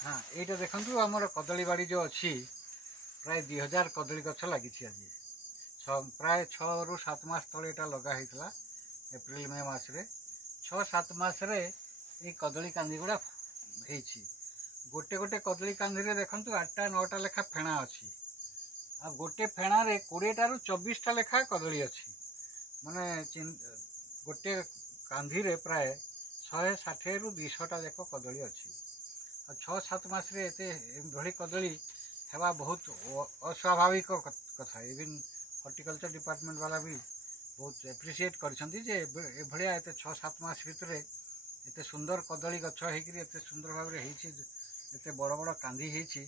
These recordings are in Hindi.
हाँ यहाँ देखु आमर कदली बाड़ी जो अच्छी प्राय 2000 कदली गछ लगी आज प्राय 6 ରୁ 7 मास तले यहाँ लगा होता एप्रिल मे मसरे 6-7 मसरे ये कदली कांदी गुड़ा गोटे गोटे कदली कांदी देखु 8-9टा लेखा फेणा अच्छी आ गोटे फेणार 20टा ରୁ 24टा लेखा कदली अच्छी माने गोटे कांधी रे प्राय 160 ରୁ 200टा जाक कदली अच्छी 6-7 मसरे एभली कदली हेबा बहुत अस्वाभाविक कथा इवन हॉर्टिकल्चर डिपार्टमेंट वाला भी बहुत एप्रिशिएट करछंती जे एभलिया एते 6-7 मास भितरे एते सुंदर कदली गछ हेकरी एते सुंदर भाव रे हेछि एते बड़ बड़ कांदी हेछि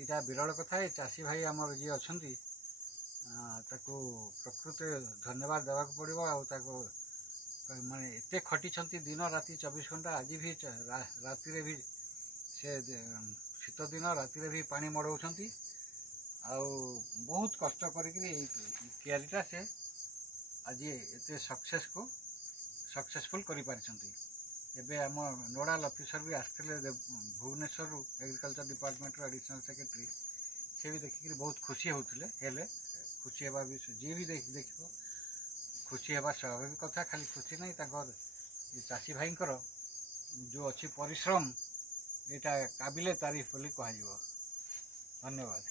इटा विरल कथा। ए चासी भाई आमर जी अछंती ताको प्रकृति धन्यवाद देवाक पड़िबो आ ताको माने एते खटिछंती दिन राति 24 घंटा आज भी राति रे भी से शीत दिन राति रे भी पानी मड़ौछंती आउ बहुत कष्ट करिकरी से आज एते सक्सेसफुल करि पारिछंती। एबे आम नोडाल ऑफिसर भी आसथिले Bhubaneswar agriculture department additional secretary से भी देखिक बहुत खुशी होते हेले खुशी हेबा भी जी भी देखो खुशी हेबा स्वाभाविक कथा खाली खुशी नहीं चाषी भाई जो अच्छी परिश्रम यहाँ काबिले तारीफ बोली कह। धन्यवाद।